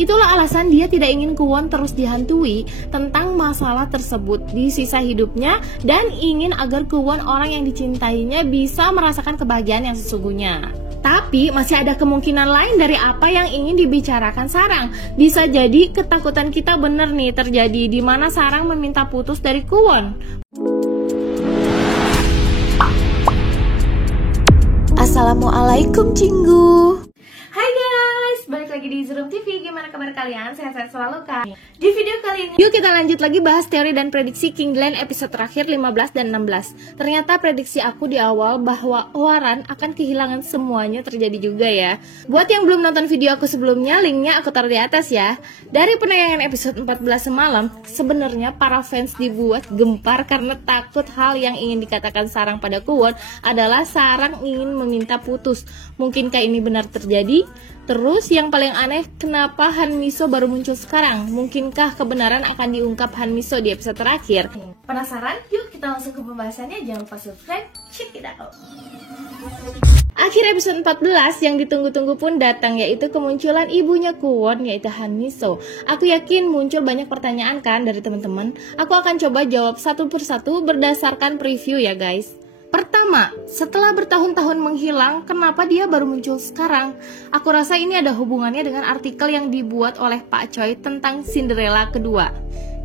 Itulah alasan dia tidak ingin Kwon terus dihantui tentang masalah tersebut di sisa hidupnya dan ingin agar Kwon, orang yang dicintainya, bisa merasakan kebahagiaan yang sesungguhnya. Tapi masih ada kemungkinan lain dari apa yang ingin dibicarakan Sarang. Bisa jadi ketakutan kita bener nih terjadi, di mana Sarang meminta putus dari Kwon. Assalamualaikum Cinggu. Hai guys, balik lagi di Zerum TV. Gimana kabar kalian? Sehat-sehat selalu kan? Di video kali ini, yuk kita lanjut lagi bahas teori dan prediksi King Glenn episode terakhir 15 dan 16. Ternyata prediksi aku di awal bahwa Hwaran akan kehilangan semuanya terjadi juga ya. Buat yang belum nonton video aku sebelumnya, linknya aku taruh di atas ya. Dari penayangan episode 14 semalam, sebenarnya para fans dibuat gempar karena takut hal yang ingin dikatakan Sarang pada Kwon adalah Sarang ingin meminta putus. Mungkinkah ini benar terjadi? Terus yang paling aneh, kenapa Han Miso baru muncul sekarang? Mungkinkah kebenaran akan diungkap Han Miso di episode terakhir? Penasaran? Yuk kita langsung ke pembahasannya. Jangan lupa subscribe, check it out. Akhir episode 14 yang ditunggu-tunggu pun datang, yaitu kemunculan ibunya Kwon, yaitu Han Miso. Aku yakin muncul banyak pertanyaan kan dari teman-teman. Aku akan coba jawab satu persatu berdasarkan preview ya guys. Pertama, setelah bertahun-tahun menghilang, kenapa dia baru muncul sekarang? Aku rasa ini ada hubungannya dengan artikel yang dibuat oleh Pak Choi tentang Cinderella kedua.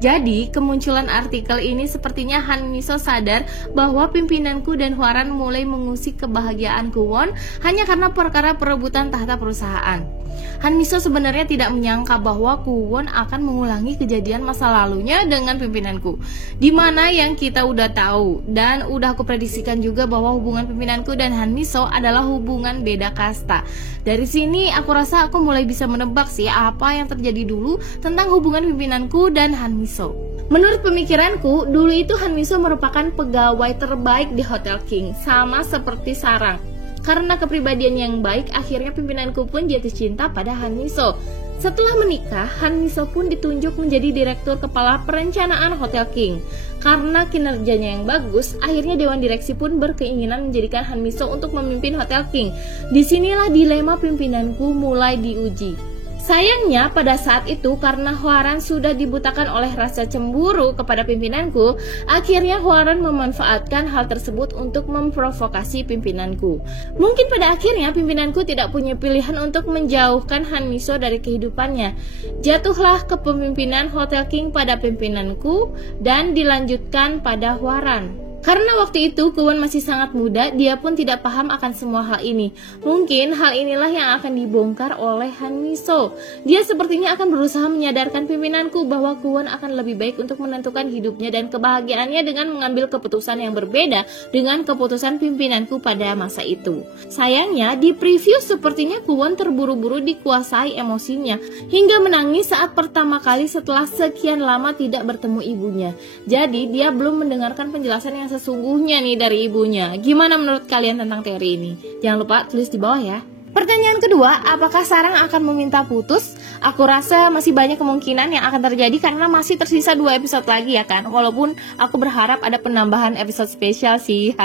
Jadi, kemunculan artikel ini sepertinya Han Miso sadar bahwa pimpinanku dan Hwaran mulai mengusik kebahagiaan Kwon hanya karena perkara perebutan tahta perusahaan. Han Miso sebenarnya tidak menyangka bahwa Kwon akan mengulangi kejadian masa lalunya dengan pimpinanku, dimana yang kita udah tahu dan udah aku prediksikan juga bahwa hubungan pimpinanku dan Han Miso adalah hubungan beda kasta. Dari sini aku rasa aku mulai bisa menebak sih apa yang terjadi dulu tentang hubungan pimpinanku dan Han Miso. Menurut pemikiranku, dulu itu Han Miso merupakan pegawai terbaik di Hotel King, sama seperti Sarang. Karena kepribadian yang baik, akhirnya pimpinanku pun jatuh cinta pada Han Miso. Setelah menikah, Han Miso pun ditunjuk menjadi direktur kepala perencanaan Hotel King. Karena kinerjanya yang bagus, akhirnya Dewan Direksi pun berkeinginan menjadikan Han Miso untuk memimpin Hotel King. Disinilah dilema pimpinanku mulai diuji. Sayangnya pada saat itu karena Hwaran sudah dibutakan oleh rasa cemburu kepada pimpinanku, akhirnya Hwaran memanfaatkan hal tersebut untuk memprovokasi pimpinanku. Mungkin pada akhirnya pimpinanku tidak punya pilihan untuk menjauhkan Han Miso dari kehidupannya. Jatuhlah kepemimpinan Hotel King pada pimpinanku dan dilanjutkan pada Hwaran. Karena waktu itu Kwon masih sangat muda, dia pun tidak paham akan semua hal ini. Mungkin hal inilah yang akan dibongkar oleh Han Miso. Dia sepertinya akan berusaha menyadarkan pimpinanku bahwa Kwon akan lebih baik untuk menentukan hidupnya dan kebahagiaannya dengan mengambil keputusan yang berbeda dengan keputusan pimpinanku pada masa itu. Sayangnya di preview sepertinya Kwon terburu-buru dikuasai emosinya hingga menangis saat pertama kali setelah sekian lama tidak bertemu ibunya. Jadi dia belum mendengarkan penjelasan yang sesungguhnya nih dari ibunya. Gimana menurut kalian tentang teori ini? Jangan lupa tulis di bawah ya. Pertanyaan kedua, apakah Sarang akan meminta putus? Aku rasa masih banyak kemungkinan yang akan terjadi karena masih tersisa 2 episode lagi ya kan. Walaupun aku berharap ada penambahan episode spesial sih.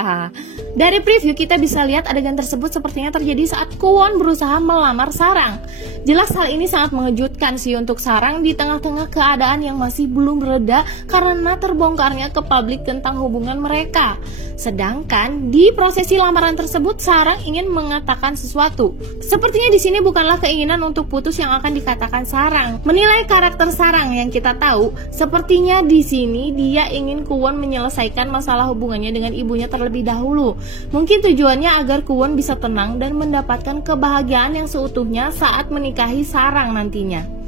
Dari preview kita bisa lihat adegan tersebut sepertinya terjadi saat Kwon berusaha melamar Sarang. Jelas hal ini sangat mengejutkan sih untuk Sarang di tengah-tengah keadaan yang masih belum reda karena terbongkarnya ke publik tentang hubungan mereka. Sedangkan di prosesi lamaran tersebut Sarang ingin mengatakan sesuatu. Sepertinya di sini bukanlah keinginan untuk putus yang akan dikatakan Sarang. Menilai karakter Sarang yang kita tahu, sepertinya di sini dia ingin Kwon menyelesaikan masalah hubungannya dengan ibunya terlebih dahulu. Mungkin tujuannya agar Kwon bisa tenang dan mendapatkan kebahagiaan yang seutuhnya saat menikahi Sarang nantinya.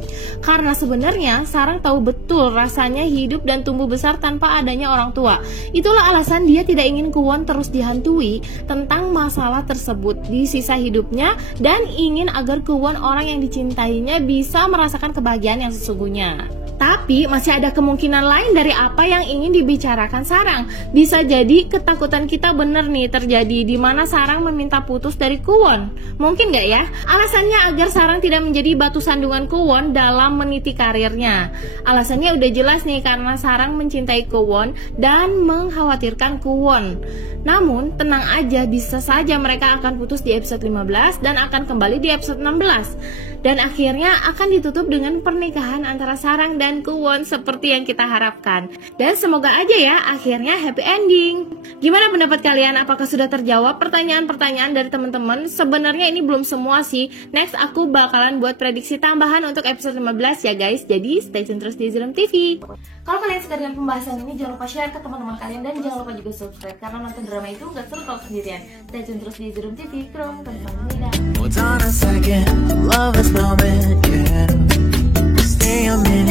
Karena sebenarnya Sarang tahu betul rasanya hidup dan tumbuh besar tanpa adanya orang tua. Itulah alasan dia tidak ingin Kwon terus dihantui tentang masalah tersebut di sisa hidupnya dan ingin agar Kwon, orang yang dicintainya, bisa merasakan kebahagiaan yang sesungguhnya. Tapi Tapi masih ada kemungkinan lain dari apa yang ingin dibicarakan Sarang. Bisa jadi ketakutan kita bener nih terjadi, di mana Sarang meminta putus dari Kwon. Mungkin gak ya? Alasannya agar Sarang tidak menjadi batu sandungan Kwon dalam meniti karirnya. Alasannya udah jelas nih, karena Sarang mencintai Kwon dan mengkhawatirkan Kwon. Namun tenang aja, bisa saja mereka akan putus di episode 15 dan akan kembali di episode 16. Dan akhirnya akan ditutup dengan pernikahan antara Sarang dan Kwon seperti yang kita harapkan. Dan semoga aja ya akhirnya happy ending. Gimana pendapat kalian? Apakah sudah terjawab pertanyaan-pertanyaan dari teman-teman? Sebenarnya ini belum semua sih. Next aku bakalan buat prediksi tambahan untuk episode 15 ya guys. Jadi stay tune terus di Zrum TV. Kalau kalian suka dengan pembahasan ini, jangan lupa share ke teman-teman kalian dan jangan lupa juga subscribe, karena nonton drama itu gak seru kalau sendirian. Stay tune terus di Zrum TV. Hold on a second, love is moment, yeah. Stay a minute.